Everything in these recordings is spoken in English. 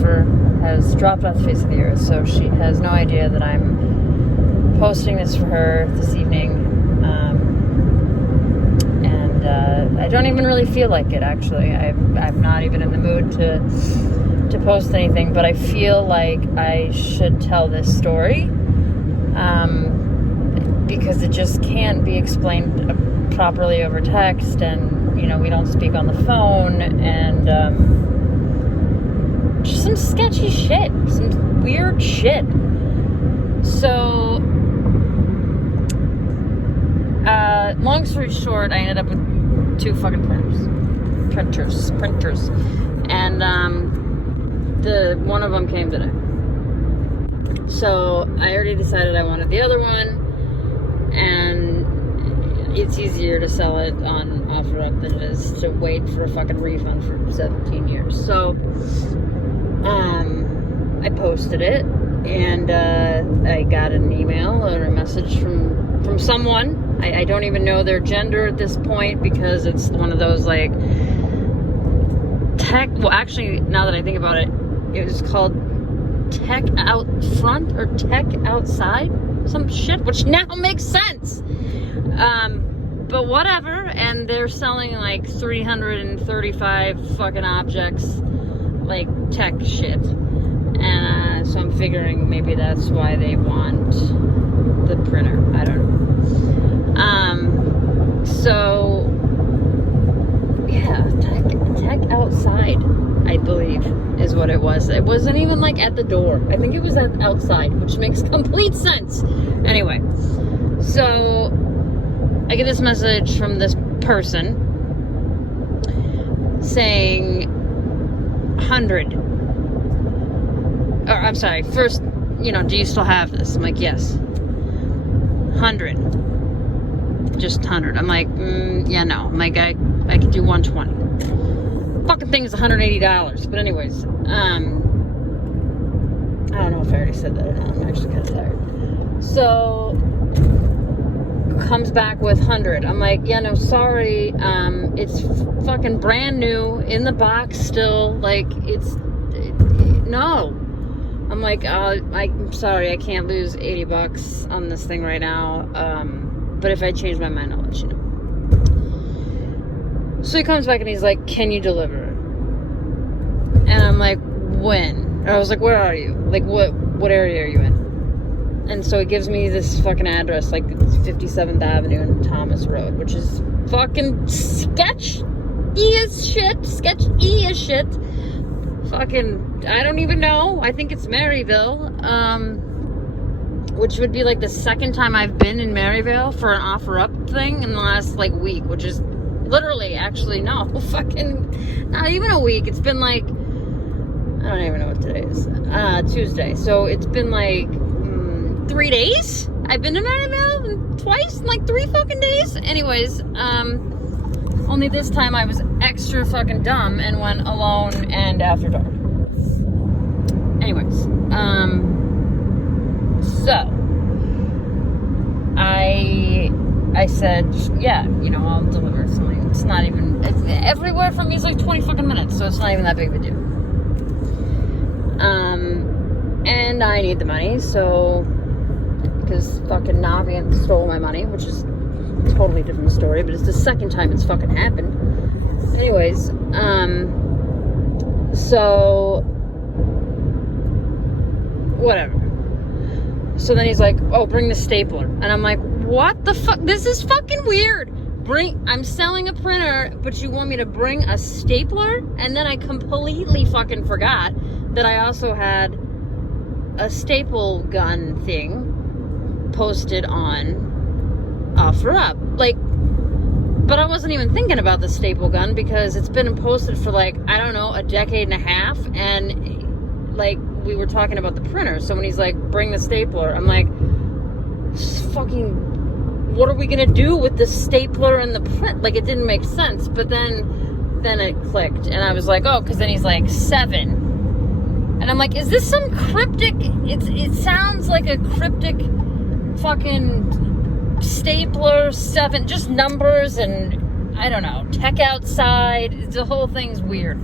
photographer has dropped off the face of the earth, so she has no idea that I'm posting this for her this evening. I don't even really feel like it, actually. I'm not even in the mood to post anything, but I feel like I should tell this story because it just can't be explained properly over text, and we don't speak on the phone, and just some sketchy shit, some weird shit. So long story short, I ended up with 2 fucking printers, and the one of them came today. So I already decided I wanted the other one, and it's easier to sell it on OfferUp than it is to wait for a fucking refund for 17 years. So I posted it, and I got an email or a message from someone. I don't even know their gender at this point, because it's one of those like tech. Well, actually, now that I think about it, it was called Tech Out Front or Tech Outside, some shit, which now makes sense. But whatever. And they're selling like 335 fucking objects, like tech shit. And so I'm figuring maybe that's why they want the printer. I don't know. So yeah, tech outside, I believe, is what it was. It wasn't even like at the door. I think it was outside, which makes complete sense. Anyway, so I get this message from this person saying 100. Or I'm sorry, first, do you still have this? I'm like, yes. 100. Just 100. I'm like, yeah, no. I'm like, I could do 120. Fucking thing is $180. But anyways, I don't know if I already said that or not. I'm actually kind of tired. So comes back with 100. I'm like, yeah, no, sorry. It's fucking brand new in the box still. Like, no. I'm like, I'm sorry, I can't lose $80 on this thing right now. But if I change my mind, I'll let you know. So he comes back and he's like, can you deliver it? And I'm like, when? I was like, where are you? Like, what area are you in? And so he gives me this fucking address, like 57th Avenue and Thomas Road, which is fucking sketchy as shit. Fucking, I don't even know. I think it's Maryvale. Which would be like the second time I've been in Maryvale for an OfferUp thing in the last like week, which is literally, actually, no, fucking, not even a week. It's been like, I don't even know what today is. Tuesday. So it's been like 3 days. I've been to Maryvale twice in like 3 fucking days. Anyways, only this time I was extra fucking dumb and went alone and after dark. Anyways, so I said, yeah, I'll deliver something. It's not even, everywhere from me is like 20 fucking minutes, so it's not even that big of a deal. And I need the money, so, because fucking Navian stole my money, which is a totally different story, but it's the second time it's fucking happened. Anyways, so, whatever. So then he's like, oh, bring the stapler. And I'm like, what the fuck? This is fucking weird. I'm selling a printer, but you want me to bring a stapler? And then I completely fucking forgot that I also had a staple gun thing posted on OfferUp. Like, but I wasn't even thinking about the staple gun because it's been posted for like, I don't know, a decade and a half. And like, we were talking about the printer. So when he's like, bring the stapler, I'm like, fucking, what are we gonna do with the stapler and the print? Like, it didn't make sense. But then it clicked, and I was like, oh, because then he's like 7, and I'm like, is this some cryptic? It sounds like a cryptic fucking stapler 7, just numbers, and I don't know, tech outside. The whole thing's weird.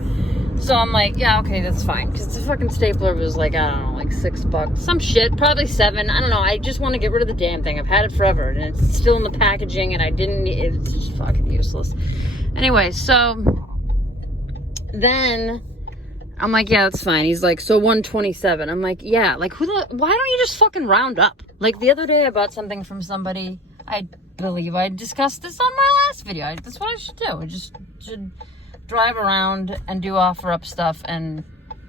So I'm like, yeah, okay, that's fine. Because the fucking stapler was like, I don't know, like $6. Some shit, probably $7. I don't know. I just want to get rid of the damn thing. I've had it forever. And it's still in the packaging. And I didn't, it's just fucking useless. Anyway, so then I'm like, yeah, that's fine. He's like, so 127. I'm like, yeah, like why don't you just fucking round up? Like the other day I bought something from somebody. I believe I discussed this on my last video. That's what I should do. I just should drive around and do offer up stuff and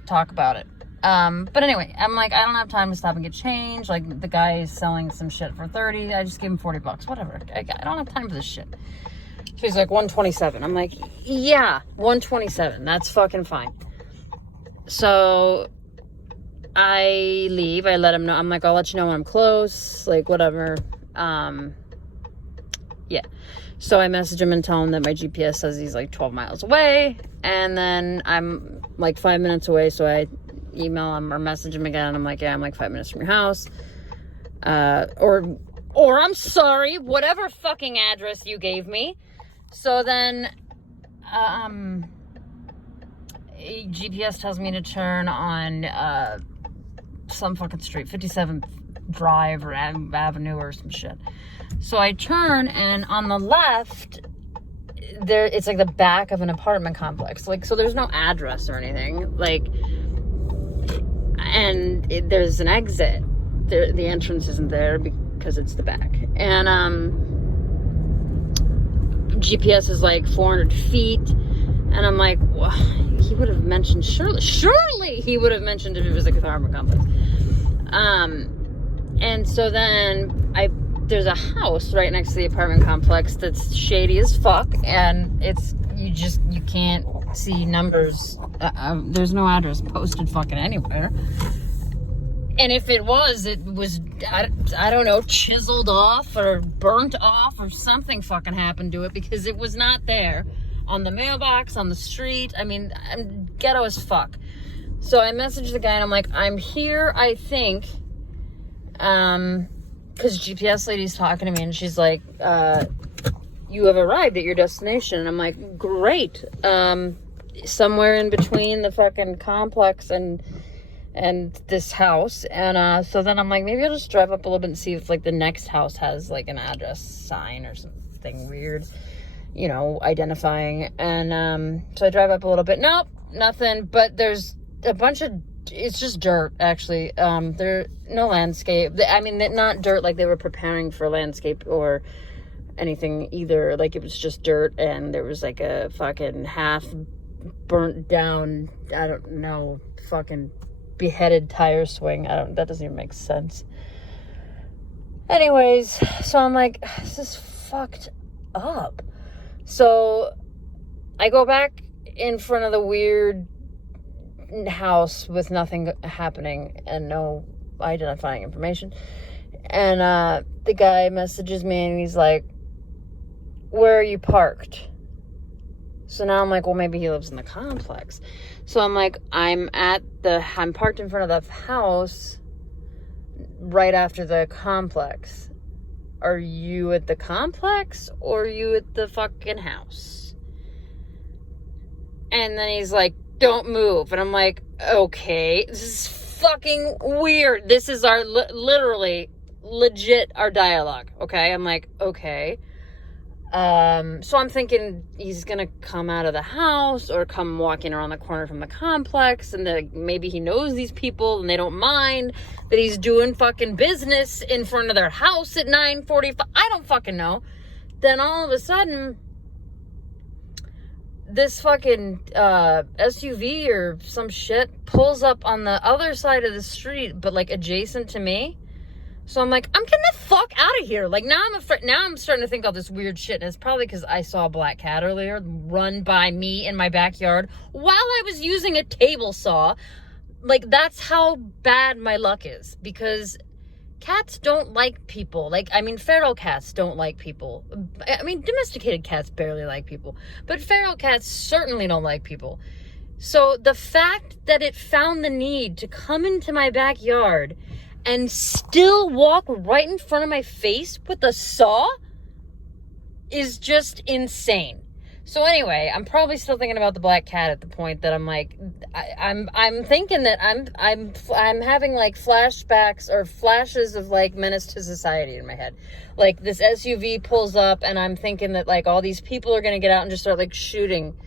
talk about it. But anyway, I'm like, I don't have time to stop and get change. Like the guy is selling some shit for 30. I just gave him $40. Whatever. I don't have time for this shit. So he's like 127. I'm like, yeah, 127. That's fucking fine. So I leave. I let him know. I'm like, I'll let you know when I'm close. Like whatever. Yeah. So I message him and tell him that my GPS says he's like 12 miles away. And then I'm like 5 minutes away. So I email him or message him again. I'm like, yeah, I'm like 5 minutes from your house. Or I'm sorry, whatever fucking address you gave me. So then, GPS tells me to turn on, some fucking street, 57th Drive or Avenue or some shit. So I turn, and on the left, it's like the back of an apartment complex. Like, so there's no address or anything. Like, and there's an exit. The entrance isn't there because it's the back. And GPS is like 400 feet. And I'm like, well, he would have mentioned, surely he would have mentioned if it was like an apartment complex. And so then there's a house right next to the apartment complex that's shady as fuck, and you can't see numbers. There's no address posted fucking anywhere. And if it was I don't know, chiseled off or burnt off or something fucking happened to it, because it was not there on the mailbox, on the street. I mean, I'm ghetto as fuck. So I messaged the guy and I'm like, I'm here, I think, because GPS lady's talking to me and she's like, you have arrived at your destination. And I'm like, great. Somewhere in between the fucking complex and this house. And so then I'm like, maybe I'll just drive up a little bit and see if like the next house has like an address sign or something weird, you know, identifying. And so I drive up a little bit. Nope, nothing. But there's a bunch of, it's just dirt, actually. There no landscape. I mean, not dirt like they were preparing for landscape or anything either. Like it was just dirt, and there was like a fucking half burnt down, I don't know, fucking beheaded tire swing. That doesn't even make sense. Anyways, so I'm like, this is fucked up. So I go back in front of the weird house with nothing happening and no identifying information. And the guy messages me and he's like, where are you parked? So now I'm like, well, maybe he lives in the complex. So I'm like, I'm parked in front of the house right after the complex. Are you at the complex or are you at the fucking house? And then he's like, don't move. And I'm like, okay, this is fucking weird. This is our literally legit our dialogue. Okay. I'm like, okay. So I'm thinking he's gonna come out of the house or come walking around the corner from the complex, and maybe he knows these people and they don't mind that he's doing fucking business in front of their house at 9:45. I don't fucking know. Then all of a sudden, this fucking SUV or some shit pulls up on the other side of the street, but like adjacent to me. So I'm like, I'm getting the fuck out of here. Like now I'm starting to think all this weird shit. And it's probably because I saw a black cat earlier run by me in my backyard while I was using a table saw. Like that's how bad my luck is, because cats don't like people. Like, I mean, feral cats don't like people. I mean, domesticated cats barely like people, but feral cats certainly don't like people. So the fact that it found the need to come into my backyard and still walk right in front of my face with a saw is just insane. So anyway, I'm probably still thinking about the black cat at the point that I'm like, I'm thinking that I'm having like flashbacks or flashes of like Menace to Society in my head. Like this SUV pulls up and I'm thinking that like all these people are gonna get out and just start like shooting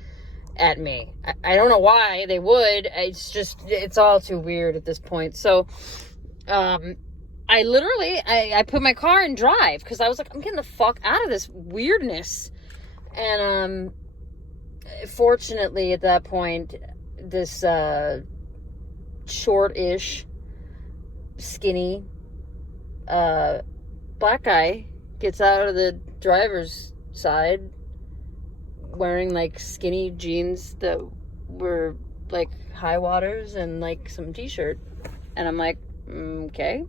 at me. I don't know why they would. It's all too weird at this point. So, I literally put my car in drive because I was like, I'm getting the fuck out of this weirdness. And fortunately at that point, this short-ish, skinny black guy gets out of the driver's side wearing like skinny jeans that were like high waters and like some t-shirt. And I'm like, okay.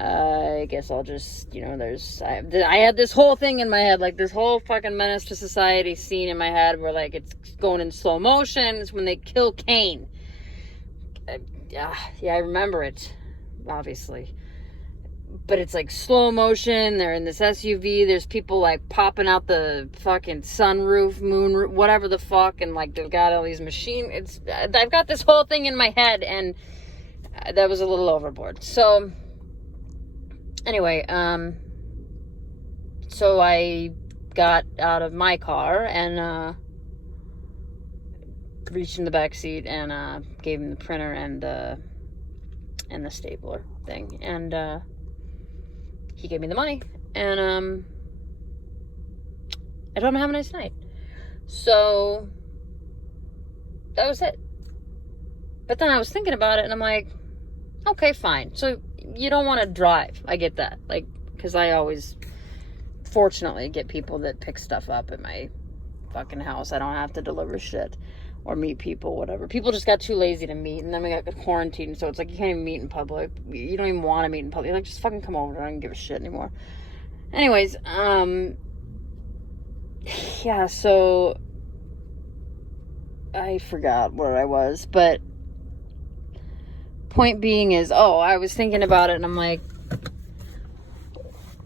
I guess I'll just, I had this whole thing in my head, like this whole fucking Menace to Society scene in my head where like it's going in slow motion. It's when they kill Kane. Yeah, I remember it, obviously. But it's like slow motion. They're in this SUV. There's people like popping out the fucking sunroof, moonroof, whatever the fuck. And like they've got all these machines. I've got this whole thing in my head and that was a little overboard. So anyway, so I got out of my car and reached in the back seat and gave him the printer and the stapler thing, and he gave me the money, and I told him to have a nice night. So that was it. But then I was thinking about it, and I'm like, okay, fine. So you don't want to drive. I get that. Like, because I always, fortunately, get people that pick stuff up at my fucking house. I don't have to deliver shit or meet people, whatever. People just got too lazy to meet, and then we got quarantined, so it's like you can't even meet in public. You don't even want to meet in public. You're like, just fucking come over. I don't give a shit anymore. Anyways, yeah, so I forgot where I was, but point being is, I was thinking about it, and I'm like,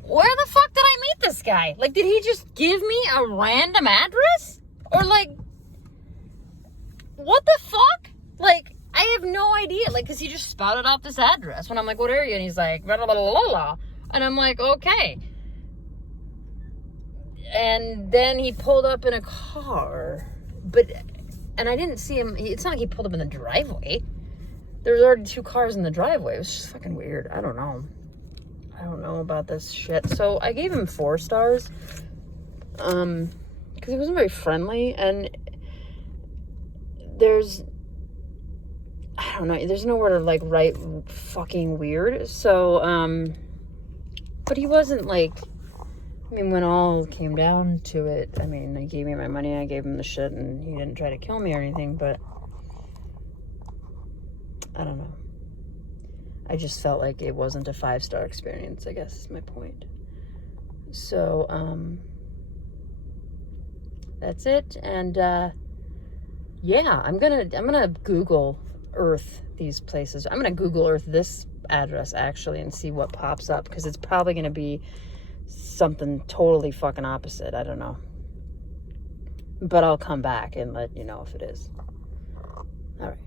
where the fuck did I meet this guy? Like, did he just give me a random address? Or, like, what the fuck? Like, I have no idea. Like, because he just spouted out this address. When I'm like, what area? And he's like, blah, blah, blah, blah, blah. And I'm like, okay. And then he pulled up in a car. And I didn't see him. It's not like he pulled up in the driveway. There was already 2 cars in the driveway. It was just fucking weird. I don't know about this shit. So I gave him 4 stars. Because he wasn't very friendly. And there's nowhere to like write fucking weird. So, but he wasn't like, when all came down to it, he gave me my money, I gave him the shit, and he didn't try to kill me or anything, but I don't know. I just felt like it wasn't a 5-star experience, I guess is my point. So, that's it. And, yeah, I'm gonna Google Earth these places. I'm gonna Google Earth this address, actually, and see what pops up, because it's probably gonna be something totally fucking opposite. I don't know. But I'll come back and let you know if it is. All right.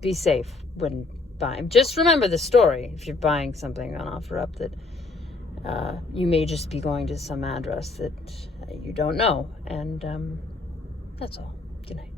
Be safe when buying. Just remember the story if you're buying something on OfferUp, that you may just be going to some address that you don't know. And that's all. Good night.